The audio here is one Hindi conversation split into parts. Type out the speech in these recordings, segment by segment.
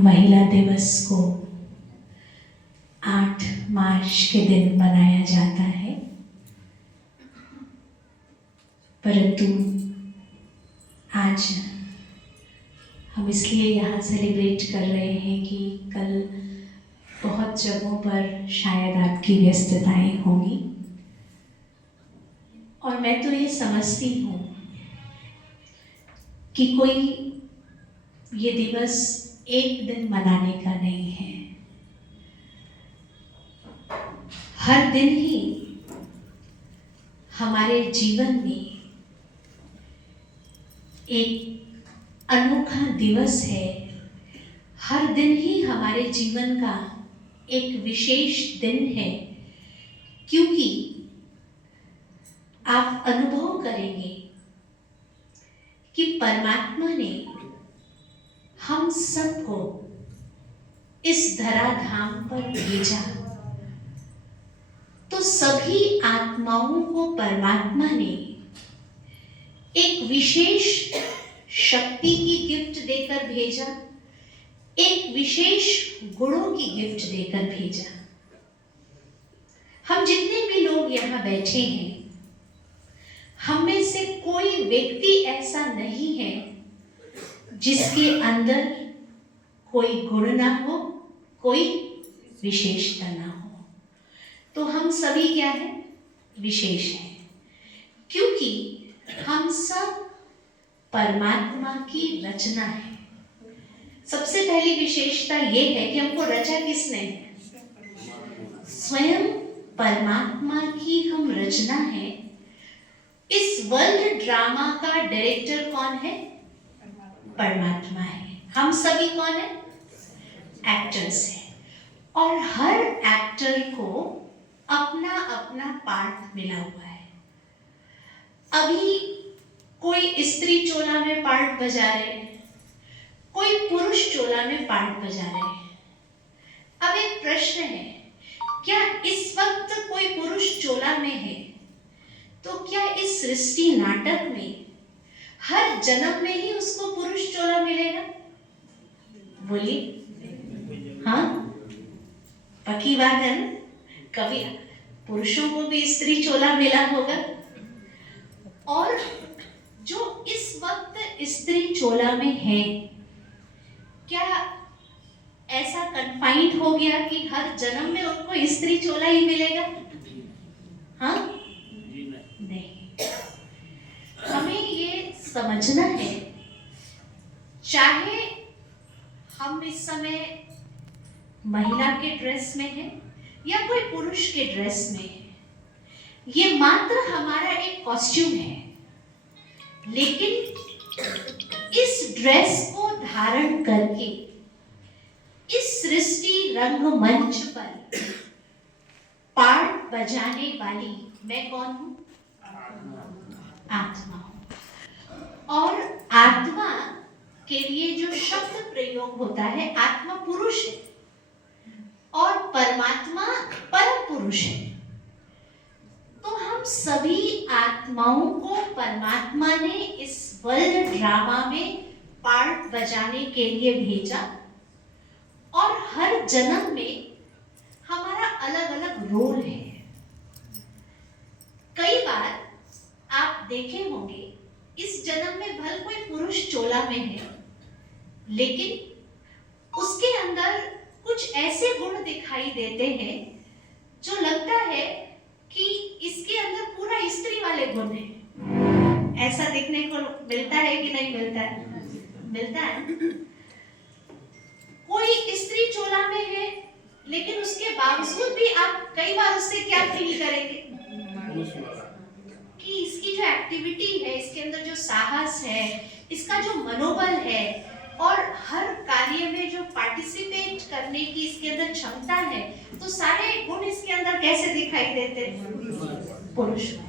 महिला दिवस को 8 मार्च के दिन मनाया जाता है, परंतु आज हम इसलिए यहाँ सेलिब्रेट कर रहे हैं कि कल बहुत जगहों पर शायद आपकी व्यस्तताएं होंगी, और मैं तो ये समझती हूँ कि कोई ये दिवस एक दिन मनाने का नहीं है। हर दिन ही हमारे जीवन में एक अनोखा दिवस है। हर दिन ही हमारे जीवन का एक विशेष दिन है, क्योंकि आप अनुभव करेंगे कि परमात्मा ने हम सबको इस धराधाम पर भेजा, तो सभी आत्माओं को परमात्मा ने एक विशेष शक्ति की गिफ्ट देकर भेजा, एक विशेष गुणों की गिफ्ट देकर भेजा। हम जितने भी लोग यहाँ बैठे हैं, हम में से कोई व्यक्ति ऐसा नहीं है जिसके अंदर कोई गुण ना हो, कोई विशेषता ना हो। तो हम सभी क्या है? विशेष हैं, क्योंकि हम सब परमात्मा की रचना है। सबसे पहली विशेषता ये है कि हमको रचा किसने? स्वयं परमात्मा की हम रचना है। इस वर्ल्ड ड्रामा का डायरेक्टर कौन है? परमात्मा है। हम सभी कौन है? एक्टर्स हैं, और हर एक्टर को अपना अपना पार्ट मिला हुआ है। अभी कोई स्त्री चोला में पार्ट बजा रहे हैं, कोई पुरुष चोला में पार्ट बजा रहे हैं। अब एक प्रश्न है, क्या इस वक्त कोई पुरुष चोला में है, तो क्या इस सृष्टि नाटक में हर जन्म में ही उसको पुरुष चोला मिलेगा? बोलिए, हाँ, पक्की बात है ना? कभी पुरुषों को भी स्त्री चोला मिला होगा, और जो इस वक्त स्त्री चोला में है, क्या ऐसा कन्फाइंड हो गया कि हर जन्म में उनको स्त्री चोला ही मिलेगा? हाँ, नहीं। हमें ये समझना है, चाहे हम इस समय महिला के ड्रेस में हैं या कोई पुरुष के ड्रेस में है, ये मात्र हमारा एक कॉस्ट्यूम है, लेकिन इस ड्रेस को धारण करके इस सृष्टि रंगमंच पर पार्ट बजाने वाली मैं कौन हूं? आत्मा हूं। और आत्मा के लिए जो शब्द प्रयोग होता है, आत्मा पुरुष है और परमात्मा परम पुरुष है। तो हम सभी आत्माओं को परमात्मा ने इस वर्ल्ड ड्रामा में पार्ट बजाने के लिए भेजा, और हर जन्म में हमारा अलग अलग रोल है। कई बार आप देखे होंगे, इस जन्म में भले कोई पुरुष चोला में है, लेकिन उसके अंदर कुछ ऐसे गुण दिखाई देते हैं जो लगता है कि इसके अंदर पूरा स्त्री वाले गुण हैं। ऐसा देखने को मिलता है कि नहीं मिलता है? मिलता है। कोई स्त्री चोला में है, लेकिन उसके बावजूद भी आप कई बार उससे क्या फील करेंगे कि इसकी जो एक्टिविटी है, इसके अंदर जो साहस है, इसका जो मनोबल है, और हर कार्य में जो पार्टिसिपेट करने की इसके अंदर क्षमता है, तो सारे गुण इसके अंदर कैसे दिखाई देते हैं? पुरुष में।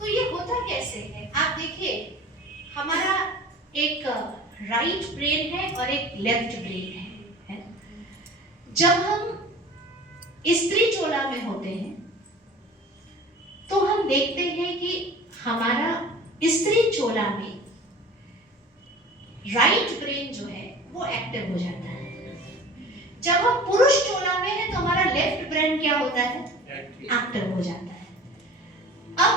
तो ये होता कैसे है? आप देखिए, हमारा एक राइट ब्रेन है और एक लेफ्ट ब्रेन है। जब हम स्त्री चोला में होते हैं, तो हम देखते हैं कि हमारा स्त्री चोला में राइट ब्रेन जो है वो एक्टिव हो जाता है, जब हम पुरुष चोला में है तो हमारा लेफ्ट ब्रेन क्या होता है? एक्टिव हो जाता है। अब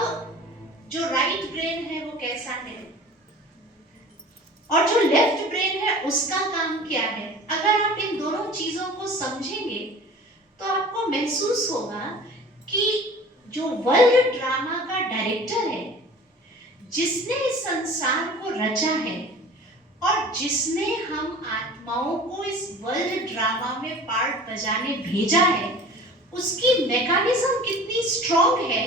जो राइट ब्रेन है वो कैसा है और जो लेफ्ट ब्रेन है उसका काम क्या है? अगर आप इन दोनों चीजों को समझेंगे तो आपको महसूस होगा कि जो वर्ल्ड ड्रामा का डायरेक्टर है, जिसने इस संसार को रचा है और जिसने हम आत्माओं को इस वर्ल्ड ड्रामा में पार्ट बजाने भेजा है, उसकी मैकेनिज्म कितनी स्ट्रॉन्ग है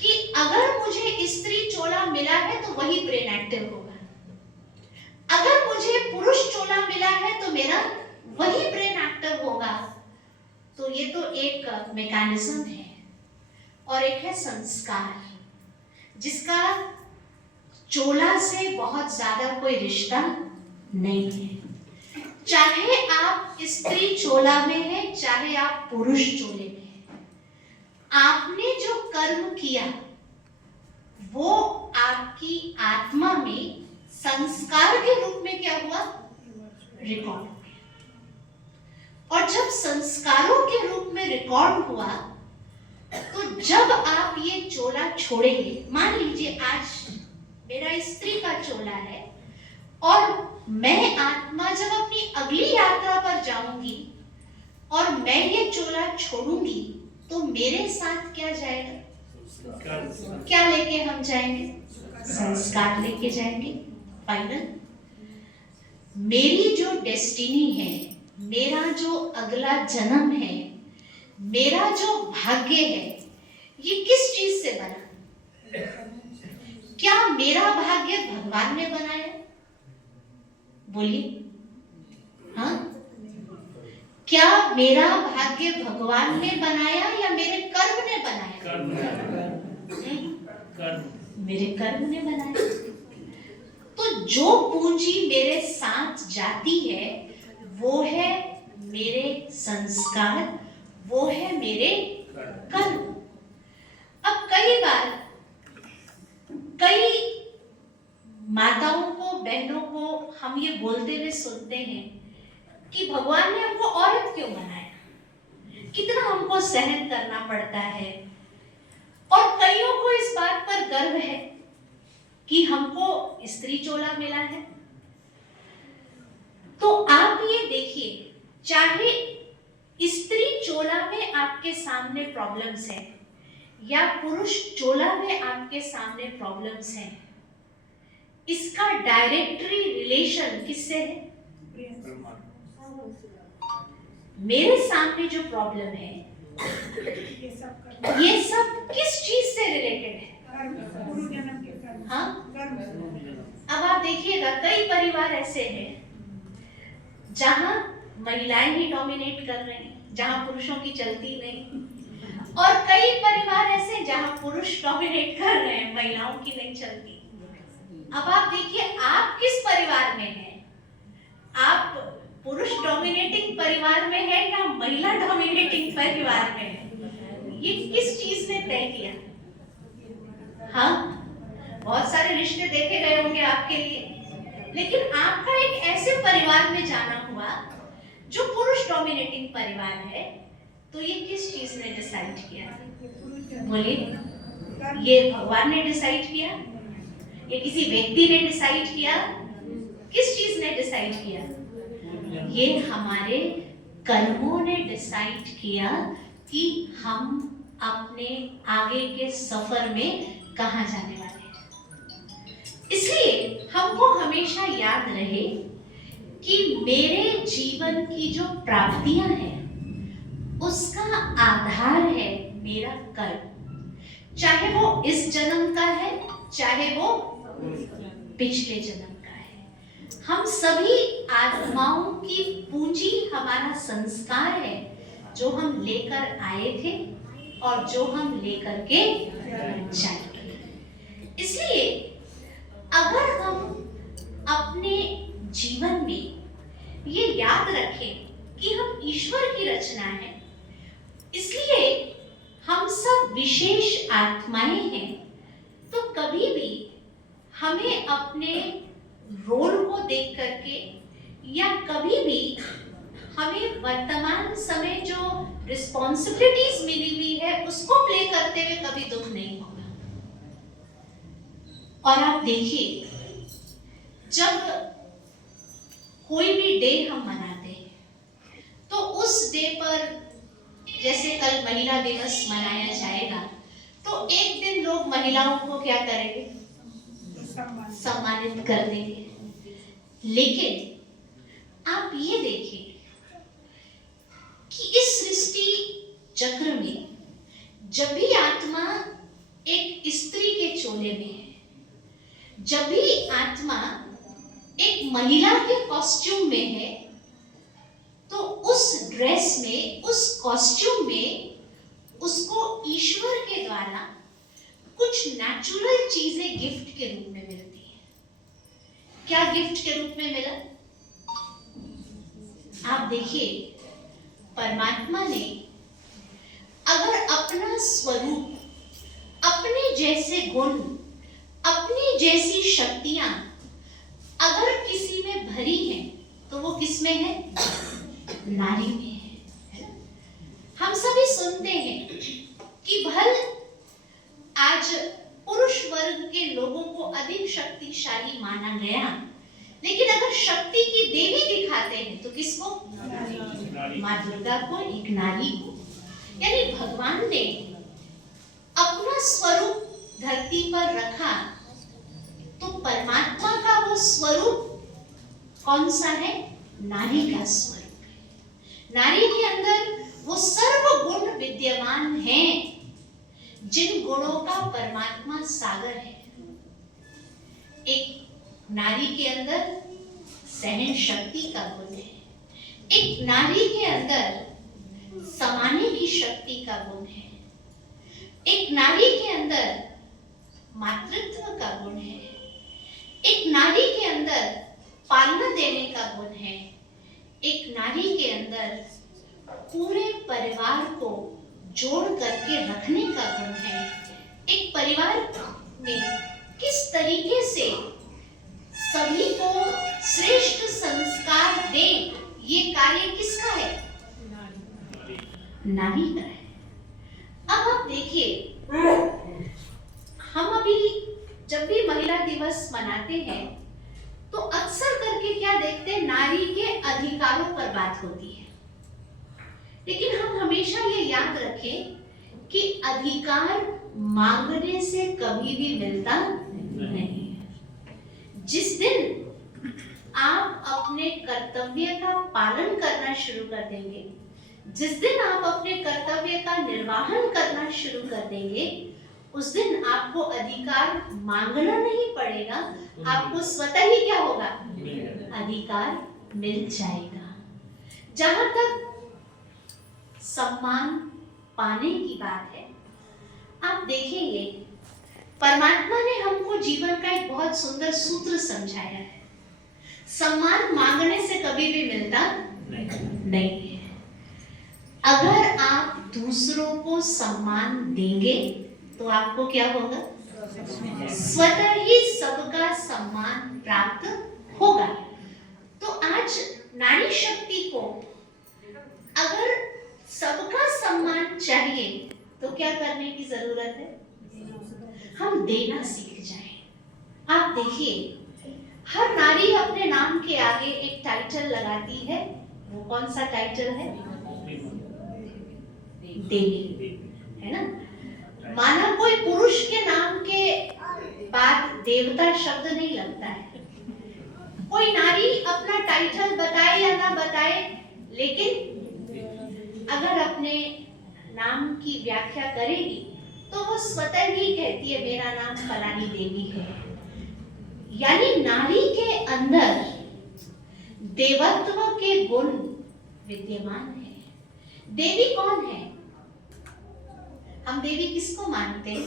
कि अगर मुझे स्त्री चोला मिला है तो वही ब्रेन एक्टिव होगा, अगर मुझे पुरुष चोला मिला है तो मेरा वही ब्रेन एक्टिव होगा। तो ये तो एक मैकेनिज्म है और एक है संस्कार, जिसका चोला से बहुत ज्यादा कोई रिश्ता नहीं है। चाहे आप स्त्री चोला में हैं, चाहे आप पुरुष चोले में हैं, आपने जो कर्म किया वो आपकी आत्मा में संस्कार के रूप में क्या हुआ? रिकॉर्ड हो गया। और जब संस्कारों के रूप में रिकॉर्ड हुआ तो जब आप ये चोला छोड़ेंगे, मान लीजिए आज मेरा स्त्री का चोला है और मैं आत्मा जब अपनी अगली यात्रा पर जाऊंगी और मैं ये चोला छोड़ूंगी तो मेरे साथ क्या जाएगा? क्या लेके हम जाएंगे? संस्कार लेके जाएंगे। फाइनल मेरी जो डेस्टिनी है, मेरा जो अगला जन्म है, मेरा जो भाग्य है, ये किस चीज से बना? क्या मेरा भाग्य भगवान ने बनाया? बोलिए, हाँ? क्या मेरा भाग्य भगवान ने बनाया या मेरे कर्म ने बनाया? मेरे कर्म ने बनाया। तो जो पूंजी मेरे साथ जाती है वो है मेरे संस्कार, वो है मेरे कर्म। अब कई बार कई माताओं को, बहनों को हम ये बोलते हुए सुनते हैं कि भगवान ने हमको औरत क्यों बनाया, कितना हमको सहन करना पड़ता है। और कईयों को इस बात पर गर्व है कि हमको स्त्री चोला मिला है। तो आप ये देखिए, चाहे स्त्री चोला में आपके सामने प्रॉब्लम्स हैं या पुरुष चोला में आपके सामने प्रॉब्लम्स हैं, इसका डायरेक्टली रिलेशन किससे है? मेरे सामने जो प्रॉब्लम है ये सब किस चीज से रिलेटेड है? हाँ? अब आप देखिएगा, कई परिवार ऐसे हैं जहां महिलाएं ही डोमिनेट कर रहे हैं, जहां पुरुषों की चलती नहीं, और कई परिवार ऐसे जहां पुरुष डोमिनेट कर रहे हैं, महिलाओं की नहीं चलती। अब आप देखिए, आप किस परिवार में हैं? आप पुरुष डोमिनेटिंग परिवार में है या महिला डोमिनेटिंग परिवार में है? ये किस चीज ने तय किया? हाँ, बहुत सारे रिश्ते देखे गए होंगे आपके लिए, लेकिन आपका एक ऐसे परिवार में जाना हुआ जो पुरुष डोमिनेटिंग परिवार है, तो ये किस चीज ने डिसाइड किया? बोलिए, ये भगवान ने डिसाइड किया? ये किसी व्यक्ति ने डिसाइड किया? किस चीज ने डिसाइड किया? ये हमारे कर्मों ने डिसाइड किया कि हम अपने आगे के सफर में कहां जाने वाले हैं। इसलिए हमको हमेशा याद रहे कि मेरे जीवन की जो प्राप्तियां हैं उसका आधार है मेरा कर्म, चाहे वो इस जन्म का है, चाहे वो पिछले जन्म का है। हम सभी आत्माओं की पूंजी हमारा संस्कार है, जो हम लेकर आए थे और जो हम लेकर के जाएंगे। इसलिए अगर हम अपने जीवन में ये याद रखें कि हम ईश्वर की रचना है, इसलिए हम सब विशेष आत्माएं हैं, तो कभी भी हमें अपने रोल को देख करके या कभी भी हमें वर्तमान समय जो रिस्पॉन्सिबिलिटीज मिली हुई है उसको प्ले करते हुए कभी दुख नहीं होगा। और आप देखिए, जब कोई भी डे हम मनाते हैं तो उस डे पर, जैसे कल महिला दिवस मनाया जाएगा, तो एक दिन लोग महिलाओं को क्या करेंगे? सम्मानित कर देंगे। लेकिन आप ये देखिए कि इस सृष्टि चक्र में जब भी आत्मा एक स्त्री के चोले में है, जब भी आत्मा एक महिला के कॉस्ट्यूम में है, तो उस ड्रेस में, उस कॉस्ट्यूम में उसको ईश्वर के द्वारा कुछ नेचुरल चीजें गिफ्ट के रूप में मिलती है। क्या गिफ्ट के रूप में मिला? आप देखिए, परमात्मा ने अगर अपना स्वरूप, अपने जैसे गुण, अपनी जैसी शक्तियां अगर किसी में भरी हैं, तो वो किस में है? नारी में है। हम सभी सुनते हैं कि भल आज पुरुष वर्ग के लोगों को अधिक शक्तिशाली माना गया, लेकिन अगर शक्ति की देवी दिखाते हैं तो किसको? माँ दुर्गा को, एक नारी को। यानी भगवान ने अपना स्वरूप धरती पर रखा, तो परमात्मा का वो स्वरूप कौन सा है? नारी का स्वरूप है। नारी के अंदर वो सर्व गुण विद्यमान हैं, जिन गुणों का परमात्मा सागर है। एक नारी के अंदर सहन शक्ति का गुण है, एक नारी के अंदर समाने की शक्ति का गुण है, एक नारी के अंदर मातृत्व का गुण है, एक नारी के अंदर पालना देने का गुण है, एक नारी के अंदर पूरे परिवार को जोड़ करके रखने का गुण है। एक परिवार में किस तरीके से सभी को श्रेष्ठ संस्कार दे, ये कार्य किसका है? नारी का है। अब आप देखिए, हम अभी जब भी महिला दिवस मनाते हैं तो अक्सर करके क्या देखते हैं? नारी के अधिकारों पर बात होती है। लेकिन हम हमेशा ये याद रखें कि अधिकार मांगने से कभी भी मिलता नहीं है। जिस दिन आप अपने कर्तव्य का पालन करना शुरू कर देंगे, जिस दिन आप अपने कर्तव्य का निर्वाहन करना शुरू कर देंगे, उस दिन आपको अधिकार मांगना नहीं पड़ेगा, आपको स्वतः ही क्या होगा? अधिकार मिल जाएगा। जहां तक सम्मान पाने की बात है, आप देखेंगे परमात्मा ने हमको जीवन का एक बहुत सुंदर सूत्र समझाया है। सम्मान मांगने से कभी भी मिलता नहीं है। अगर आप दूसरों को सम्मान देंगे तो आपको क्या होगा? स्वतः ही सबका सम्मान प्राप्त होगा। तो आज नारी शक्ति को अगर सबका सम्मान चाहिए तो क्या करने की जरूरत है? हम देना सीख जाएं। आप देखिए, हर नारी अपने नाम के आगे एक टाइटल लगाती है। वो कौन सा टाइटल है? देवी, है ना? माना कोई पुरुष के नाम के बाद देवता शब्द नहीं लगता है। कोई नारी अपना टाइटल बताए या ना बताए, लेकिन अगर अपने नाम की व्याख्या करेगी तो वो स्वतः ही कहती है मेरा नाम फलानी देवी है। यानी नारी के अंदर देवत्व के गुण विद्यमान है। देवी कौन है? हम देवी किसको मानते हैं?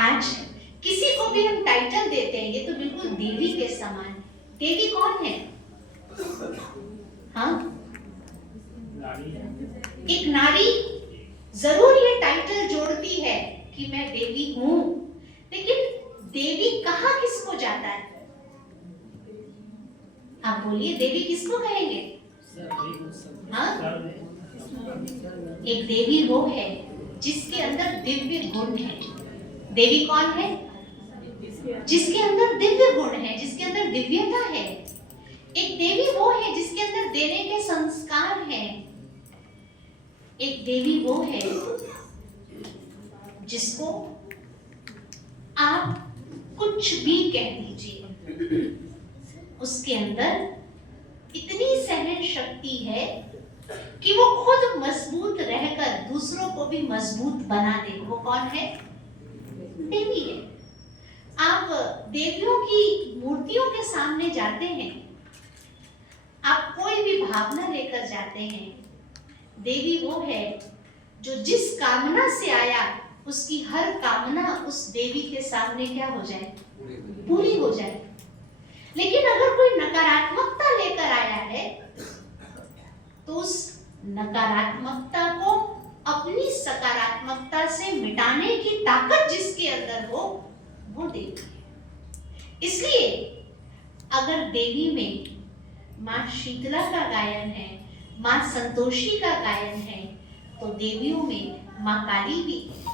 आज किसी को भी हम टाइटल देते हैं, ये तो बिल्कुल देवी के समान। देवी कौन है? हाँ, एक नारी जरूर ये टाइटल जोड़ती है कि मैं देवी हूं, लेकिन देवी कहाँ किसको जाता है? आप बोलिए, देवी किसको कहेंगे? हाँ, एक देवी वो है जिसके अंदर दिव्य गुण है। देवी कौन है? जिसके अंदर दिव्य गुण है, जिसके अंदर दिव्यता है। एक देवी वो है जिसके अंदर देने के संस्कार हैं। एक देवी वो है जिसको आप कुछ भी कह दीजिए, उसके अंदर इतनी सहन शक्ति है कि वो खुद मजबूत रहकर दूसरों को भी मजबूत बना दे। वो कौन है? देवी है। आप देवियों की मूर्तियों के सामने जाते हैं, आप कोई भी भावना लेकर जाते हैं, देवी वो है जो जिस कामना से आया उसकी हर कामना उस देवी के सामने क्या हो जाए? पूरी हो जाए। लेकिन अगर कोई नकारात्मकता लेकर आया है तो उस नकारात्मकता को अपनी सकारात्मकता से मिटाने की ताकत जिसके अंदर हो वो देवी है। इसलिए अगर देवी में माँ शीतला का गायन है, माँ संतोषी का गायन है, तो देवियों में माँ काली भी है।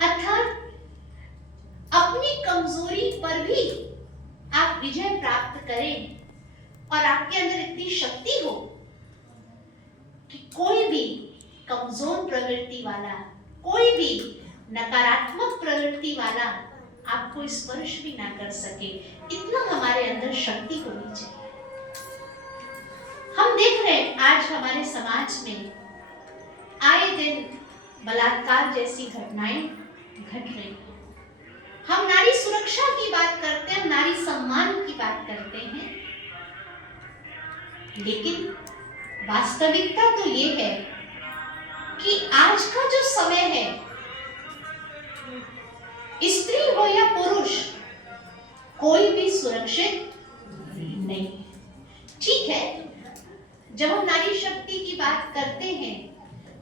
अर्थात अपनी कमजोरी पर भी आप विजय प्राप्त करें और आपके अंदर इतनी शक्ति हो कि कोई भी कमजोर प्रवृत्ति वाला, कोई भी नकारात्मक प्रवृत्ति वाला आपको स्पर्श भी ना कर सके, इतना हमारे अंदर शक्ति होनी चाहिए। हम देख रहे हैं आज हमारे समाज में आए दिन बलात्कार जैसी घटनाएं घट रही हैं। हम नारी सुरक्षा की बात करते हैं, नारी सम्मान की बात करते हैं, लेकिन वास्तविकता तो ये है कि आज का जो समय है, स्त्री हो या पुरुष, कोई भी सुरक्षित नहीं। ठीक है, जब हम नारी शक्ति की बात करते हैं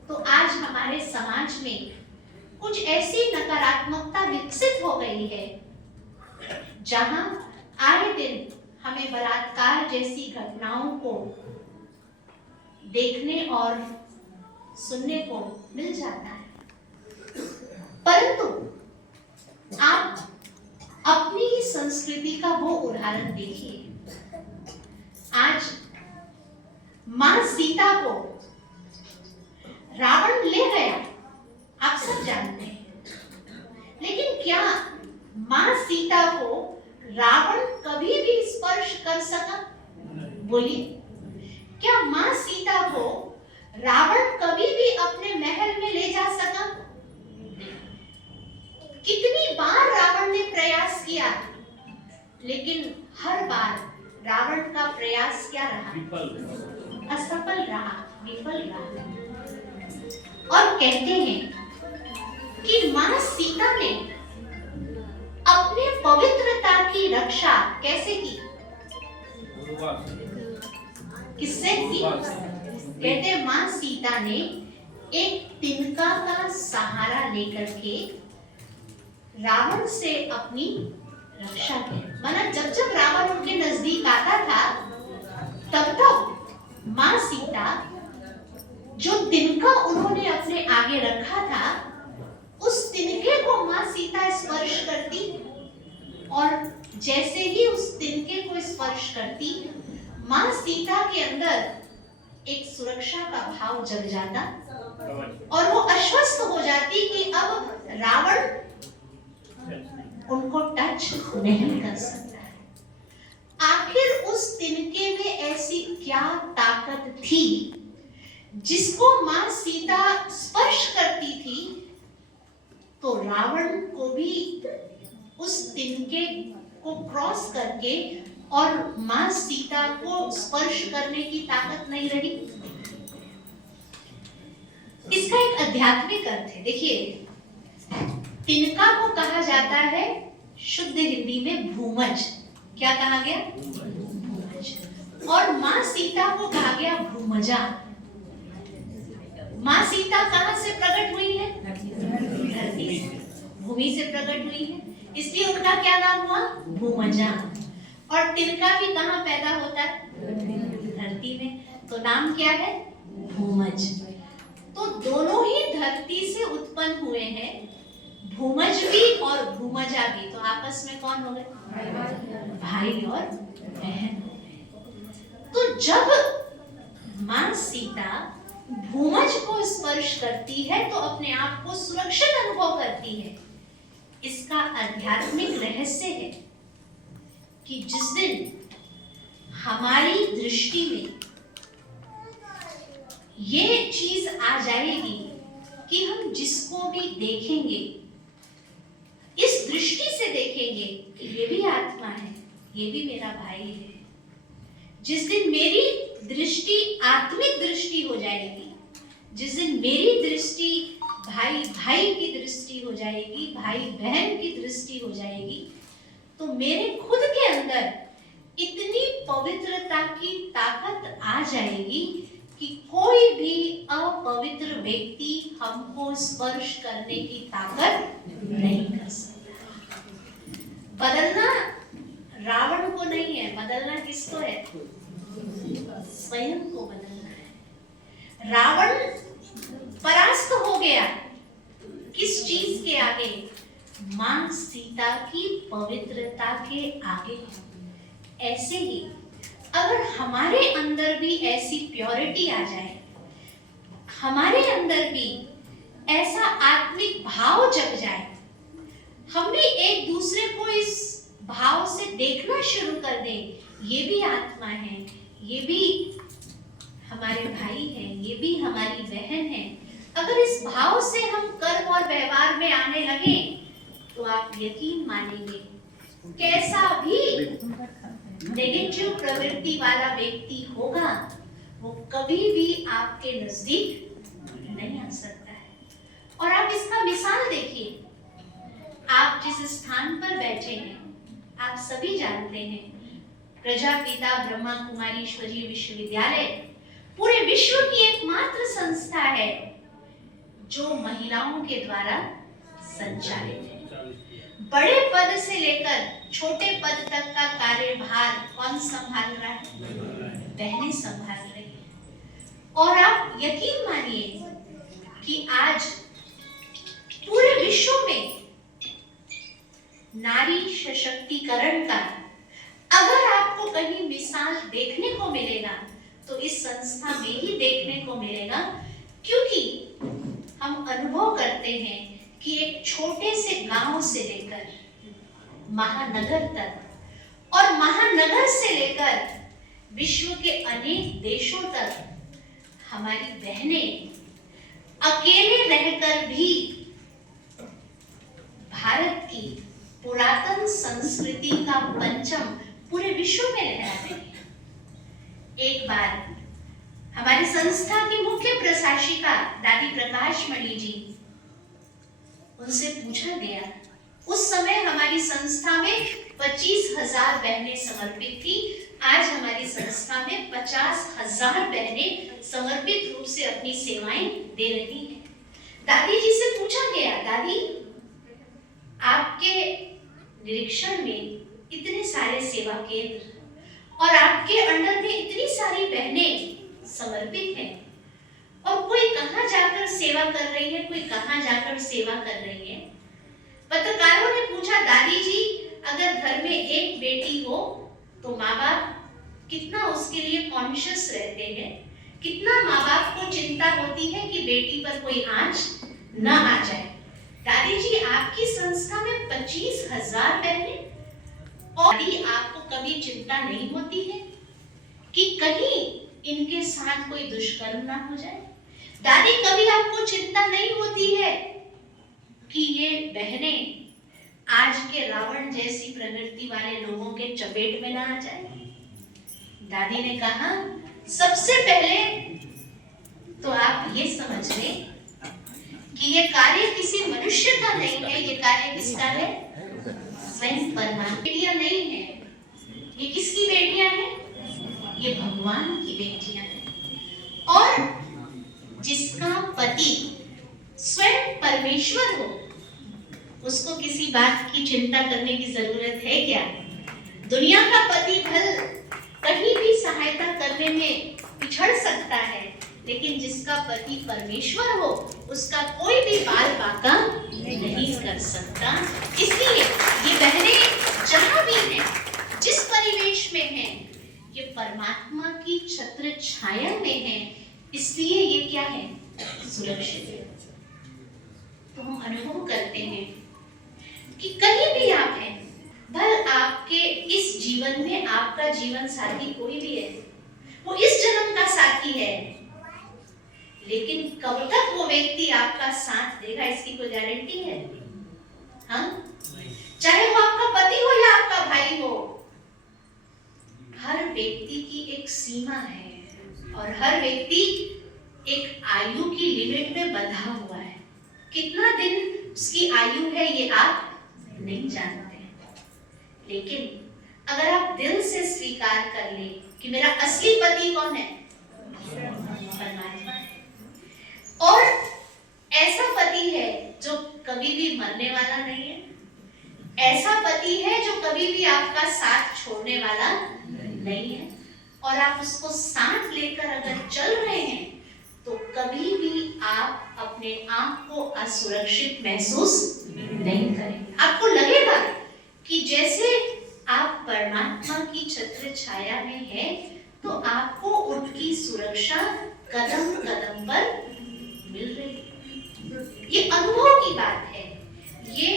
तो आज हमारे समाज में कुछ ऐसी नकारात्मकता विकसित हो गई है जहां आए दिन हमें बलात्कार जैसी घटनाओं को देखने और सुनने को मिल जाता है। परंतु आप अपनी ही संस्कृति का वो उदाहरण देखिए। आज मां सीता को रावण ले गया, आप सब जानते हैं, लेकिन क्या मां सीता को रावण कभी भी स्पर्श कर सका? बोलिए, क्या मां सीता को रावण कभी भी अपने महल में ले जा सका? कितनी बार रावण ने प्रयास किया, लेकिन हर बार रावण का प्रयास क्या रहा? असफल रहा, विफल रहा। और कहते हैं कि मां सीता ने अपने पवित्रता की रक्षा कैसे की? किससे की? कहते मां सीता ने एक तिनका का सहारा लेकर के रावण से अपनी रक्षा की। माना जब जब रावण उनके नजदीक आता था, तब तब मां सीता जो तिनका उन्होंने अपने आगे रखा था, उस तिनके को मां सीता स्पर्श करती, और जैसे ही उस तिनके को स्पर्श करती, मां सीता के अंदर एक सुरक्षा का भाव जग जाता और वो आश्वस्त हो जाती कि अब रावण उनको टच नहीं कर सकता है। आखिर उस तिनके में ऐसी क्या ताकत थी जिसको मां सीता स्पर्श करती थी तो रावण को भी उस तिनके को क्रॉस करके और मां सीता को स्पर्श करने की ताकत नहीं रही? इसका एक आध्यात्मिक अर्थ है। देखिए, तिनका को कहा जाता है शुद्ध हिंदी में भूमज। क्या कहा गया? भूमज। और मां सीता को कहा गया भूमजा। मां सीता कहां से प्रकट हुई है? धरती से, भूमि से प्रकट हुई है, इसलिए उनका क्या नाम हुआ? भूमजा। और तिनका भी कहां पैदा होता है? धरती में। नाम क्या है? भूमज। तो दोनों ही धरती से उत्पन्न हुए हैं, भूमज भी और भूमजा भी। तो आपस में कौन हो गए? भाई और बहन हो गए। तो जब मां सीता भूमज को स्पर्श करती है तो अपने आप को सुरक्षित अनुभव करती है। इसका आध्यात्मिक रहस्य है कि जिस दिन हमारी दृष्टि में ये चीज आ जाएगी कि हम जिसको भी देखेंगे इस दृष्टि से देखेंगे कि ये भी आत्मा है, ये भी मेरा भाई है। जिस दिन मेरी दृष्टि आत्मिक दृष्टि हो जाएगी, जिस दिन मेरी दृष्टि भाई भाई की दृष्टि हो जाएगी, भाई बहन की दृष्टि हो जाएगी, तो मेरे खुद के अंदर इतनी पवित्रता की ताकत आ जाएगी कि कोई भी अपवित्र व्यक्ति हमको स्पर्श करने की ताकत नहीं कर सकता। बदलना रावण को नहीं है, बदलना किसको है? स्वयं को बदलना है। रावण परास्त हो गया किस चीज के आगे? मां सीता की पवित्रता के आगे। ऐसे ही अगर हमारे अंदर भी ऐसी प्योरिटी आ जाए, हमारे अंदर भी ऐसा आत्मिक भाव जग जाए, हम भी एक दूसरे को इस भाव से देखना शुरू कर दें, ये भी आत्मा है, ये भी हमारे भाई हैं, ये भी हमारी बहन है। अगर इस भाव से हम कर्म और व्यवहार में आने लगे तो आप यकीन मानेंगे कैसा भी नेगेटिव प्रवृत्ति वाला व्यक्ति होगा वो कभी भी आपके नजदीक नहीं आ सकता है। और आप इसका मिसाल देखिए, आप जिस स्थान पर बैठे हैं आप सभी जानते हैं, प्रजापिता ब्रह्मा कुमारी ईश्वरीय विश्वविद्यालय पूरे विश्व की एकमात्र संस्था है जो महिलाओं के द्वारा संचालित है। बड़े पद से लेकर छोटे पद तक का कार्यभार कौन संभाल रहा है? बहनें संभाल रही है। और आप यकीन मानिए कि आज पूरे विश्व में नारी सशक्तिकरण का अगर आपको कहीं मिसाल देखने को मिलेगा तो इस संस्था में ही देखने को मिलेगा, क्योंकि हम अनुभव करते हैं कि एक छोटे से गांव से लेकर महानगर तक और महानगर से लेकर विश्व के अनेक देशों तक हमारी बहनें अकेले रहकर भी भारत की पुरातन संस्कृति का पंचम पूरे विश्व में लहराते हैं। एक बार हमारी संस्था की मुख्य प्रशासिका दादी प्रकाश मणि जी, उनसे पूछा गया, उस समय हमारी संस्था में 25,000 बहनें समर्पित थी, आज हमारी संस्था में 50,000 बहनें समर्पित रूप से अपनी सेवाएं दे रही हैं। दादी जी से पूछा गया, दादी आपके निरीक्षण में इतने सारे सेवा केंद्र और आपके अंडर में इतनी सारी बहनें समर्पित हैं और कोई कहां जाकर सेवा कर रही है, कोई कहां जाकर सेवा कर रही है। पत्रकारों ने पूछा, दादी जी अगर घर में एक बेटी हो तो माँ बाप कितना उसके लिए कॉन्शियस रहते हैं, कितना माँ बाप को चिंता होती है कि बेटी पर कोई आंच न आ जाए। दादी जी आपकी संस्था में 25,000 बहनें, और आपको कभी चिंता नहीं होती है कि कहीं इनके साथ कोई दुष्कर्म ना हो जाए? दादी कभी आपको चिंता नहीं होती है कि ये बहनें आज के रावण जैसी प्रवृत्ति वाले लोगों के चपेट में ना आ जाए? दादी ने कहा, सबसे पहले तो आप ये समझ लें कि ये कार्य किसी मनुष्य का नहीं है, ये कार्य किसका है? स्वयं परमात्मा। बेटियां नहीं है, ये किसकी बेटियां हैं? ये भगवान की बेटियां हैं। और जिसका पति स्वयं परमेश्वर हो उसको किसी बात की चिंता करने की जरूरत है क्या? दुनिया का पति भल कहीं भी सहायता करने में पिछड़ झड़ सकता है, लेकिन जिसका पति परमेश्वर हो उसका कोई भी बाल बांका नहीं कर सकता। इसलिए ये बहनें जहां भी हैं, जिस परिवेश में हैं, ये परमात्मा की छत्र छाया में हैं, इसलिए ये क्या है, सुरक्षित है। तो हम अनुभव करते हैं कि कहीं भी आप हैं, भल आपके इस जीवन में आपका जीवन साथी कोई भी है, वो इस जन्म का साथी है, लेकिन कब तक वो व्यक्ति आपका साथ देगा इसकी कोई गारंटी है? हाँ, चाहे वो आपका पति हो या आपका भाई हो, हर व्यक्ति की एक सीमा है और हर व्यक्ति एक आयु की लिमिट में बंधा हुआ है। कितना दिन उसकी आयु है ये आप नहीं जानते, लेकिन अगर आप दिल से स्वीकार कर ले कि मेरा असली पति कौन है, परमात्मा है, और ऐसा पति है जो कभी भी मरने वाला नहीं है, ऐसा पति है जो कभी भी आपका साथ छोड़ने वाला नहीं है, और आप उसको साथ लेकर अगर चल रहे हैं तो कभी भी आप अपने आप को असुरक्षित महसूस नहीं करेंगे। आपको लगेगा कि जैसे आप परमात्मा की छत्र छाया में हैं, तो आपको उनकी सुरक्षा कदम कदम पर मिल रही है। ये अनुभव की बात है, ये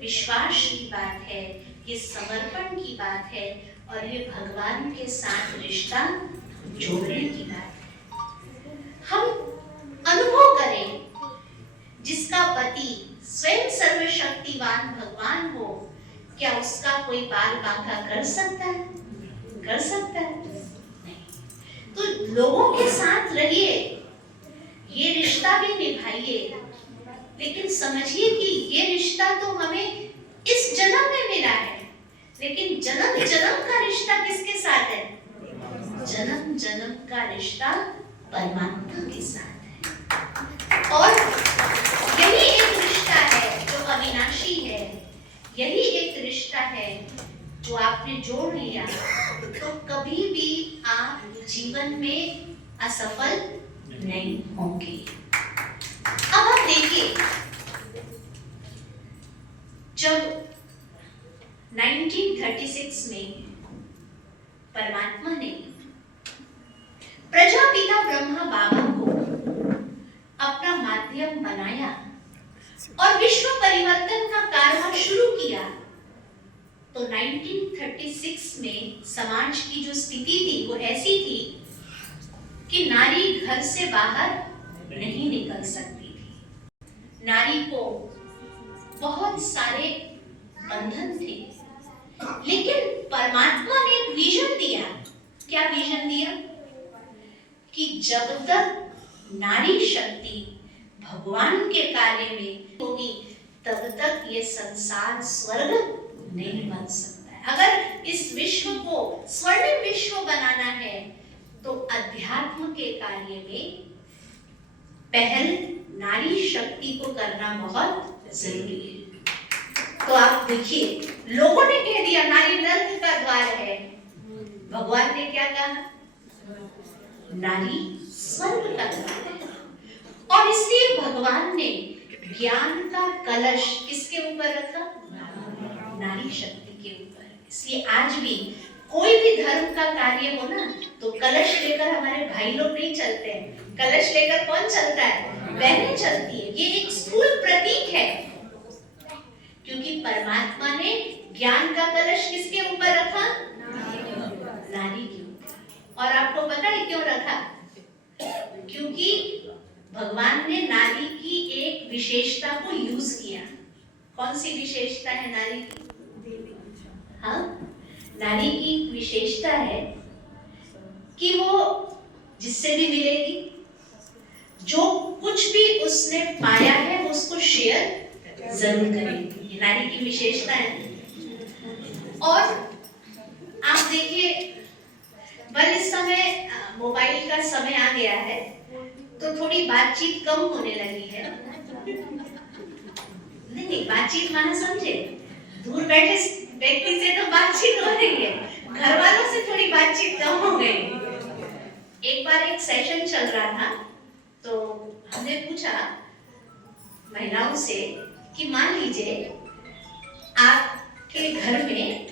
विश्वास की बात है, ये समर्पण की बात है, और ये भगवान के साथ रिश्ता जोड़ने की बात है। हम अनुभव करें, जिसका पति स्वयं सर्वशक्तिवान भगवान हो, क्या उसका कोई बाल बांका कर सकता है? कर सकता है? नहीं। तो लोगों के साथ रहिए, ये रिश्ता भी निभाइए, लेकिन समझिए कि ये रिश्ता तो हमें इस जन्म में मिला है, लेकिन जन्म जन्म का रिश्ता किसके साथ है? जन्म जन्म का रिश्ता परमात्मा के साथ है। और यही एक रिश्ता है जो अविनाशी है, यही एक रिश्ता है जो आपने जोड़ लिया तो कभी भी आप जीवन में असफल नहीं होंगे। अब आप देखिए, जब 1936 में परमात्मा ने प्रजापिता ब्रह्मा बाबा को अपना माध्यम बनाया और विश्व परिवर्तन का कारभार शुरू किया, तो 1936 में समाज की जो स्थिति थी वो ऐसी थी कि नारी घर से बाहर नहीं निकल सकती थी। नारी को बहुत सारे बंधन थे, लेकिन परमात्मा ने एक विजन दिया। क्या विजन दिया? कि जब तक नारी शक्ति भगवान के कार्य में होगी, तब तक ये संसार स्वर्ग नहीं बन सकता है। अगर इस विश्व को स्वर्णिम विश्व बनाना है, तो अध्यात्म के कार्य में पहल नारी शक्ति को करना बहुत जरूरी है। तो आप देखिए, लोगों ने कह दिया नारी नर्क का द्वार है, भगवान ने क्या कहा? नारी स्वर्ग का द्वार है। और इसलिए भगवान ने ज्ञान का कलश किसके ऊपर रखा? नारी शक्ति के ऊपर। इसलिए आज भी कोई भी धर्म का कार्य हो ना, तो कलश लेकर हमारे भाई लोग नहीं चलते हैं। कलश लेकर कौन चलता है? बहनें चलती है। ये एक स्थूल प्रतीक है, क्योंकि परमात्मा ने ज्ञान का कलश किसके ऊपर रखा? नारी के ऊपर। और आपको पता है क्यों रखा? क्योंकि भगवान ने नारी की एक विशेषता को यूज किया। कौन सी विशेषता है नारी की? हाँ, नारी की विशेषता है कि वो जिससे भी मिलेगी, जो कुछ भी उसने पाया है वो उसको शेयर जरूर करेगी। ये नारी की विशेषता है। और आप देखिए, बल इस समय मोबाइल का समय आ गया है, तो थोड़ी बातचीत कम होने लगी है। नहीं, बातचीत माना समझे, दूर बैठे व्यक्ति से तो बातचीत हो रही है, घर वालों से थोड़ी बातचीत कम हो गई। एक बार एक सेशन चल रहा था, तो हमने पूछा महिलाओं से कि मान लीजिए आपके घर में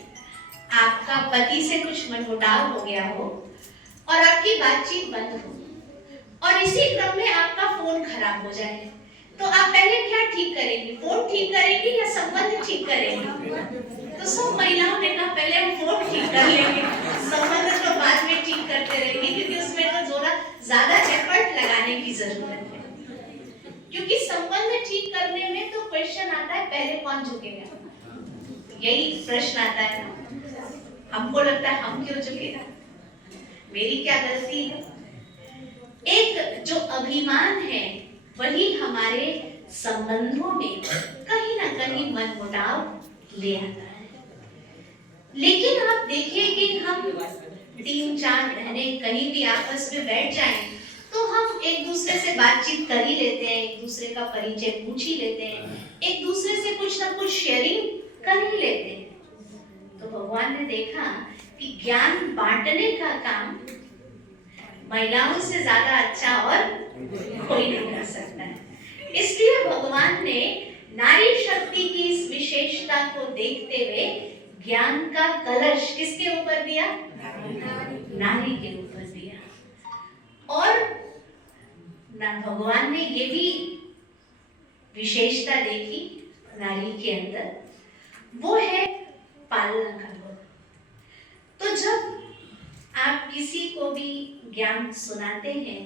आपका पति से कुछ मनमुटाव हो गया हो और आपकी बातचीत बंद हो और इसी क्रम में आपका फोन खराब हो जाए, तो आप पहले क्या ठीक करेंगी? फोन ठीक करेंगी या संबंध ठीक करेंगी? तो सब महिलाओं ने कहा पहले हम फोन ठीक कर लेंगे, संबंध तो बाद में ठीक करते रहेंगे, क्योंकि उसमें तो थोड़ा ज्यादा एफर्ट लगाने की जरूरत है। क्योंकि संबंध ठीक करने में तो क्वेश्चन आता है पहले कौन झुकेगा, यही प्रश्न आता है ना। हमको लगता है हम क्यों झुकेगा, मेरी क्या गलती है? एक जो अभिमान है वही हमारे संबंधों में कहीं ना कहीं मनमुटाव ले आता है। लेकिन आप देखिए कि हम 3-4 महीने कहीं भी आपस में बैठ जाएं तो हम एक दूसरे से बातचीत कर ही लेते हैं, एक दूसरे का परिचय पूछ ही लेते हैं, एक दूसरे से कुछ ना कुछ शेयरिंग कर ही लेते हैं। तो भगवान ने देखा कि ज्ञान बांटने का काम महिलाओं से ज्यादा अच्छा और कोई नहीं कर सकता है। इसलिए भगवान ने नारी शक्ति की इस विशेषता को देखते हुए ज्ञान का कलश किसके ऊपर दिया? नारी के ऊपर दिया। और भगवान ने ये भी विशेषता देखी नारी के अंदर, वो है पालना का गुण। तो जब आप किसी को भी ज्ञान सुनाते हैं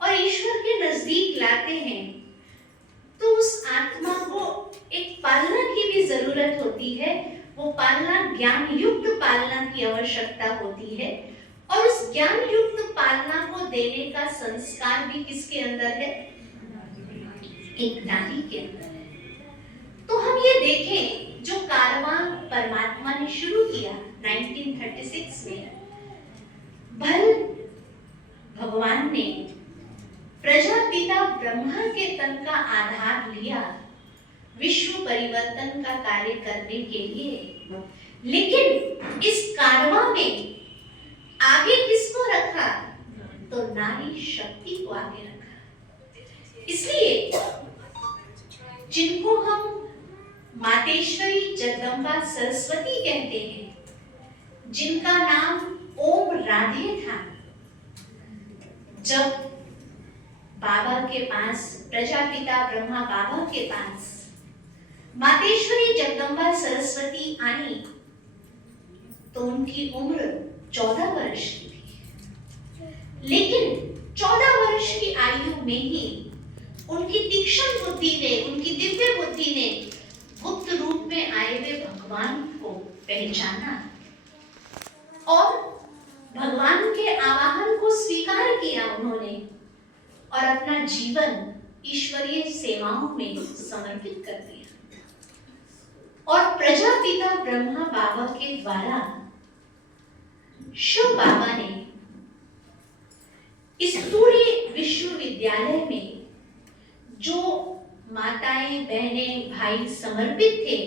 और ईश्वर के नजदीक लाते हैं तो उस आत्मा को एक पालना की भी जरूरत होती है। वो पालना ज्ञान युक्त पालना की आवश्यकता होती है, और उस ज्ञान युक्त पालना को देने का संस्कार भी किसके अंदर है? एक नारी के अंदर है। तो हम ये देखें जो कारवां परमात्मा ने शुरू किया 1936 में, भल भगवान ने प्रजापिता ब्रह्मा के तन का आधार लिया विश्व परिवर्तन का कार्य करने के लिए, लेकिन इस कारवां में आगे किसको रखा? तो नारी शक्ति को आगे रखा। इसलिए जिनको हम मातेश्वरी जगदम्बा सरस्वती कहते हैं, जिनका नाम ओम राधे था, जब बाबा के पास, प्रजापिता ब्रह्मा बाबा के पास मातेश्वरी जगदम्बा सरस्वती आई तो उनकी उम्र 14 वर्ष की थी। लेकिन 14 वर्ष की आयु में ही उनकी तीक्ष्ण बुद्धि ने, उनकी दिव्य बुद्धि ने गुप्त रूप में आए हुए भगवान को पहचाना और भगवान के आवाहन को स्वीकार किया उन्होंने, और अपना जीवन ईश्वरीय सेवाओं में समर्पित कर दिया। और प्रजापिता ब्रह्मा बाबा के द्वारा शिव बाबा ने इस पूरे विश्वविद्यालय में जो माताएं, बहनें, भाई समर्पित थे,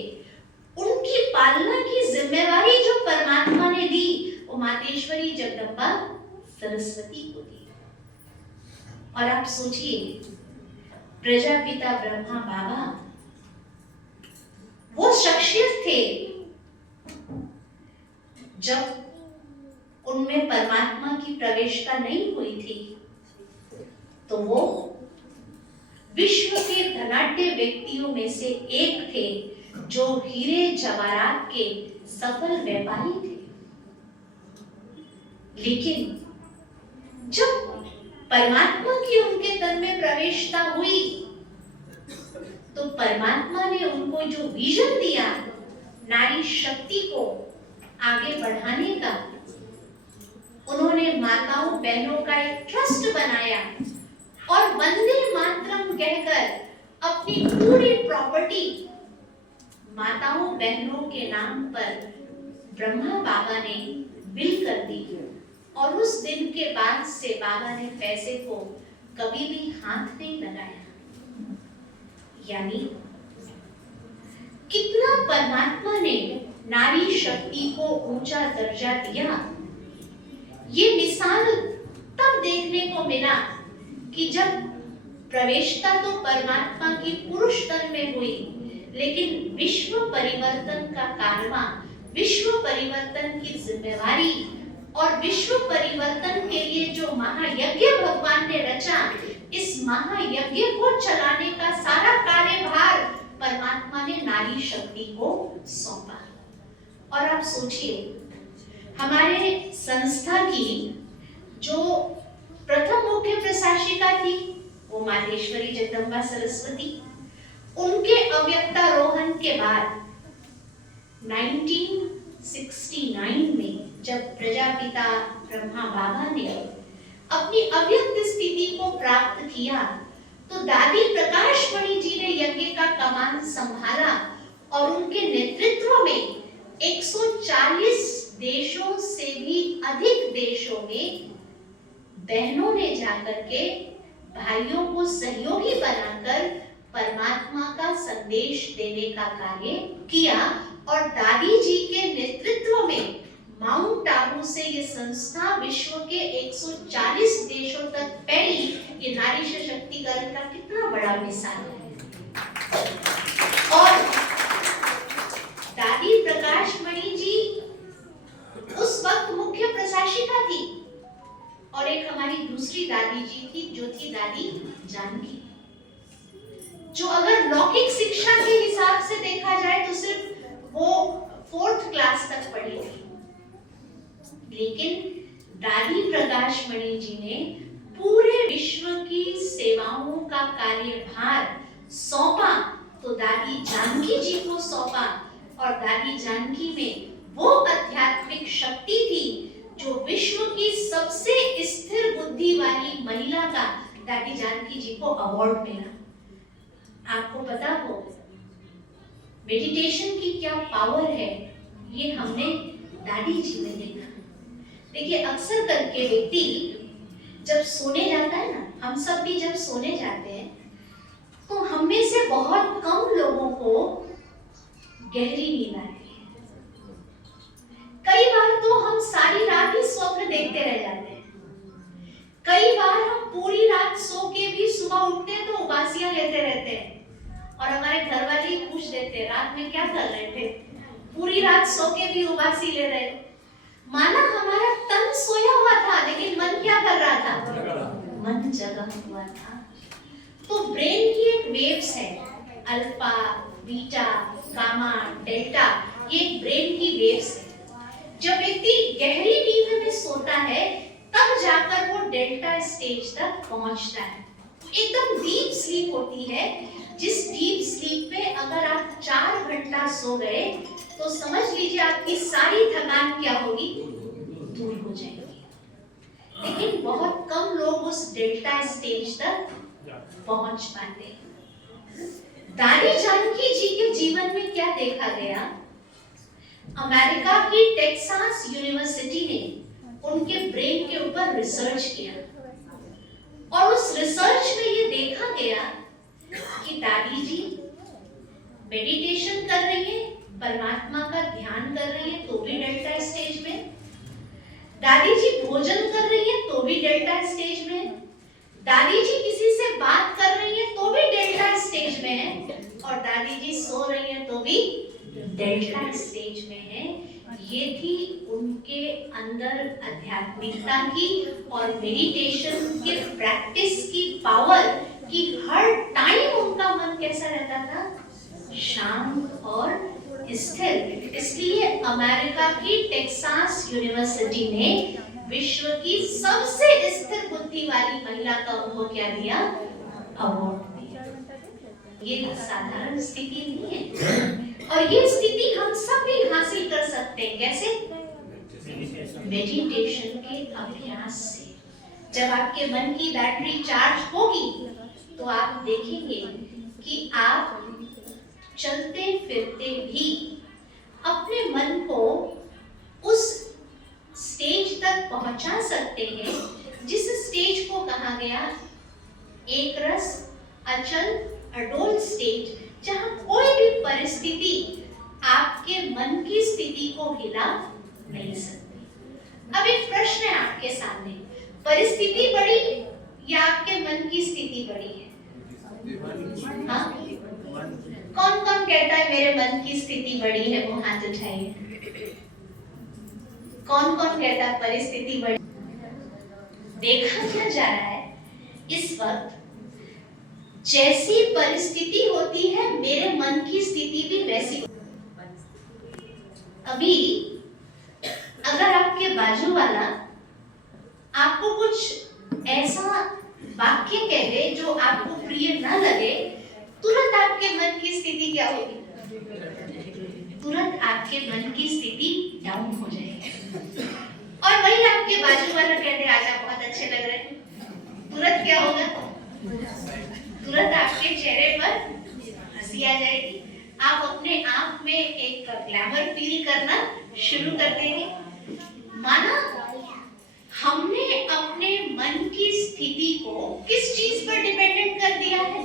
उनकी पालना की जिम्मेवारी जो परमात्मा ने दी वो मातेश्वरी जगदम्बा सरस्वती को दी। और आप सोचिए, प्रजापिता ब्रह्मा बाबा वो शख्सियत थे जब उनमें परमात्मा की प्रवेशता नहीं हुई थी, तो वो विश्व के धनाढ्य व्यक्तियों में से एक थे जो हीरे जवाहरात के सफल व्यापारी थे। लेकिन जब परमात्मा की उनके तन में प्रवेशता हुई तो परमात्मा ने उनको जो विजन दिया नारी शक्ति को आगे बढ़ाने का, उन्होंने माताओं बहनों का एक ट्रस्ट बनाया और वंदे मातरम कहकर अपनी पूरी प्रॉपर्टी माताओं बहनों के नाम पर ब्रह्मा बाबा ने बिल कर दी। और उस दिन के बाद से बाबा ने पैसे को कभी भी हाथ नहीं लगाया। यानी कितना परमात्मा ने नारी शक्ति को ऊंचा दर्जा दिया, ये मिसाल तब को मिला कि जब प्रवेशता तो परमात्मा की पुरुष तन में हुई, लेकिन विश्व परिवर्तन का कारवा, विश्व परिवर्तन की जिम्मेवारी और विश्व परिवर्तन के लिए जो महायज्ञ भगवान ने रचा, इस महायज्ञ को चलाने का सारा कार्यभार परमात्मा ने नारी शक्ति को सौंपा। और आप सोचिए, हमारे संस्था की जो प्रथम मुख्य प्रशासिका थी वो माहेश्वरी जगदम्बा सरस्वती, उनके अव्यक्तारोहण के बाद 1969 में जब प्रजापिता ब्रह्मा बाबा ने अपनी अव्यक्त स्थिति को प्राप्त किया, तो दादी प्रकाशमणि जी ने यज्ञ का कमान संभाला और उनके नेतृत्व में 140 देशों से भी अधिक देशों में बहनों ने जाकर के भाइयों को सहयोगी बनाकर परमात्मा का संदेश देने का कार्य किया। और दादी जी के नेतृत्व में माउंट आबू से ये संस्था विश्व के 140 देशों तक फैली। ये नारी सशक्तिकरण का कितना बड़ा मिसाल है। और दादी प्रकाशमणि जी उस वक्त मुख्य प्रशासिका थी, और एक हमारी दूसरी दादी जी थी जो थी दादी जानकी, जो अगर लौकिक शिक्षा के हिसाब से देखा जाए तो सिर्फ वो 4th क्लास तक पढ़ी थी, लेकिन दादी प्रकाशमणि जी ने पूरे विश्व की सेवाओं का कार्यभार सौंपा, तो दादी जानकी जी को सौंपा। और दादी जानकी में वो आध्यात्मिक शक्ति थी जो विश्व की सबसे स्थिर बुद्धि वाली महिला का दादी जानकी जी को अवार्ड मिला। आपको पता हो मेडिटेशन की क्या पावर है, ये हमने दादी जी में देखा। देखिए, अक्सर करके व्यक्ति जब सोने जाता है ना, हम सब भी जब सोने जाते हैं, तो हम में से बहुत कम लोगों को गहरी नींद आती है। कई बार तो हम सारी रात ही स्वप्न देखते रह जाते हैं। कई बार हम पूरी रात सो के भी सुबह उठते हैं तो उबासियां लेते रहते हैं, और हमारे घर वाले ही पूछ देते हैं रात में क्या कर रहे थे, पूरी रात सो के भी उबासी ले रहे। माना हमारा तन सोया हुआ था, लेकिन मन क्या कर रहा था? मन जगा हुआ था। तो ब्रेन की एक वेव्स है, अल्फा, बीटा, गामा, डेल्टा, ये ब्रेन की वेव्स है। जब व्यक्ति गहरी नींद में सोता है तब जाकर वो डेल्टा स्टेज तक पहुंचता है। एकदम डीप स्लीप होती है, जिस डीप स्लीप में अगर आप 4 घंटा सो गए तो समझ लीजिए आपकी सारी थकान क्या होगी? दूर हो जाएगी। लेकिन बहुत कम लोग उस डेल्टा स्टेज तक पहुंच पाते हैं। दादी जानकी जी के जीवन में क्या देखा गया? अमेरिका की टेक्सास यूनिवर्सिटी ने उनके ब्रेन के ऊपर रिसर्च किया, और उस रिसर्च में ये देखा गया कि दादी जी मेडिटेशन कर रही है, परमात्मा का ध्यान कर रही है तो भी डेल्टा स्टेज में, दादी जी भोजन कर रही है तो भी डेल्टा स्टेज में, दादी जी किसी से बात कर रही है तो भी डेल्टा स्टेज में है, और दादी जी सो रही है तो भी डेल्टा स्टेज में है। ये थी उनके अंदर आध्यात्मिकता की और मेडिटेशन के प्रैक्टिस की पावर, कि हर टाइम उनका मन कैसा रहता था? शांत और स्थिर। इसलिए अमेरिका की टेक्सास यूनिवर्सिटी ने विश्व की सबसे स्थिर बुद्धि वाली महिला का उनको क्या दिया? अवार्ड दिया। ये साधारण स्थिति नहीं है, और ये स्थिति हम सब भी हासिल कर सकते हैं। कैसे? मेडिटेशन के अभ्यास से। जब आपके मन की बैटरी चार्ज होगी तो आप देखेंगे कि आप चलते फिरते भी अपने मन को उस स्टेज तक पहुंचा सकते हैं जिस स्टेज को कहा गया एक रस अचल अडोल स्टेज, जहां कोई भी परिस्थिति आपके मन की स्थिति को हिला नहीं सकती। अब एक प्रश्न है आपके सामने, परिस्थिति बड़ी या आपके मन की स्थिति बड़ी है? हाँ? कौन कौन कहता है मेरे मन की स्थिति बड़ी है, वो हाथ उठाइए। कौन कौन कहता है परिस्थिति बड़ी? देखा क्या जा रहा है इस वक्त, जैसी परिस्थिति होती है मेरे मन की स्थिति भी वैसी। अभी अगर आपके बाजू वाला आपको कुछ ऐसा वाक्य कह दे जो आपको प्रिय न लगे, तुरंत आपके मन की स्थिति क्या होगी? तुरंत आपके मन की स्थिति डाउन हो जाएगी। और वही आपके बाजू वाला कह दे आज आप बहुत अच्छे लग रहे हैं, तुरंत क्या होगा? तुरंत आपके चेहरे पर हंसी आ जाएगी। आप अपने आप में एक ग्लैमर फील करना शुरू कर देंगे। माना हमने अपने मन की स्थिति को किस चीज पर डिपेंडेंट कर दिया है?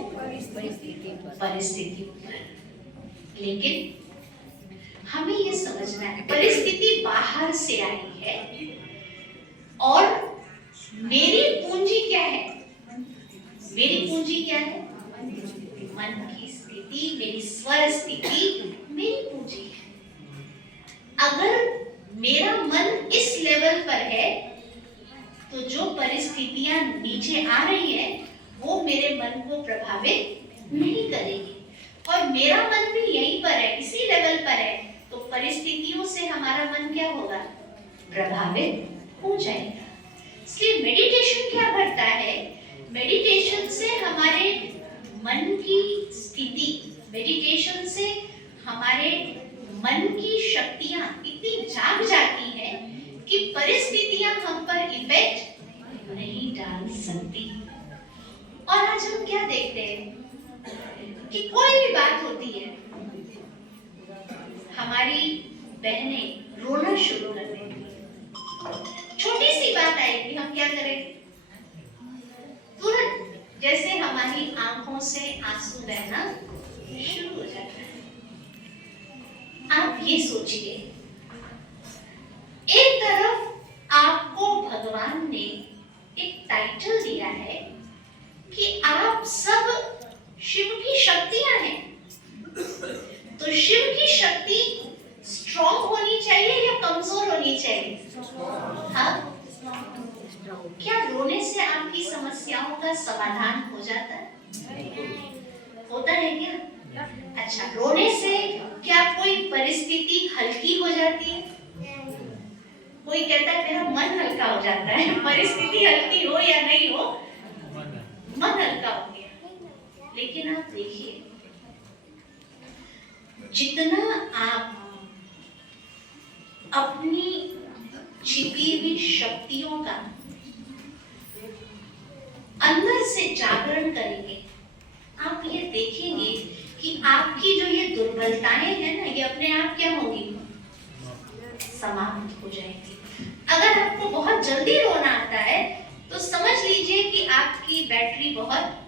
परिस्थिति पर। लेकिन हमें ये समझना है परिस्थिति बाहर से आई है और मेरी पूंजी क्या है? मेरी पूंजी क्या है? मन की स्थिति, मेरी स्वर स्थिति मेरी पूंजी है। अगर मेरा मन इस लेवल पर है तो जो परिस्थितियां नीचे आ रही है वो मेरे मन को प्रभावित नहीं करेगी। और मेरा मन भी यहीं पर है, इसी लेवल पर है, तो परिस्थितियों से हमारा मन क्या होगा? प्रभावित हो जाएगा। इसलिए मेडिटेशन क्या करता है? मेडिटेशन से हमारे मन की स्थिति, मेडिटेशन से हमारे मन की शक्तियां इतनी जाग जाती हैं कि परिस्थितियां हम पर इफेक्ट नहीं डाल सकती। और आज हम क्या देखते हैं कि कोई भी बात होती है, हमारी बहनें रोना शुरू कर देती हैं। छोटी सी बात आएगी, हम क्या करें? तुरंत जैसे हमारी आंखों से आंसू बहना शुरू हो जाता है। आप ये सोचिए, एक तरफ आपको भगवान ने एक टाइटल दिया है कि आप सब शिव की शक्तियां हैं, तो शिव की शक्ति स्ट्रॉन्ग होनी चाहिए या कमजोर होनी चाहिए? हाँ? क्या रोने से आपकी समस्याओं का समाधान हो जाता है? होता है क्या? अच्छा, रोने से क्या कोई परिस्थिति हल्की हो जाती है? कोई कहता है मेरा मन हल्का हो जाता है। परिस्थिति हल्की हो या नहीं हो, मन हल्का हो गया। लेकिन आप देखिए, जितना आप अपनी छिपी हुई शक्तियों का अंदर से जागरण करेंगे, आप ये देखेंगे कि आपकी जो ये दुर्बलताएं हैं ना, ये अपने आप क्या होंगी? समाप्त हो जाएगी। अगर आपको बहुत जल्दी रोना आता है तो समझ लीजिए कि आपकी बैटरी बहुत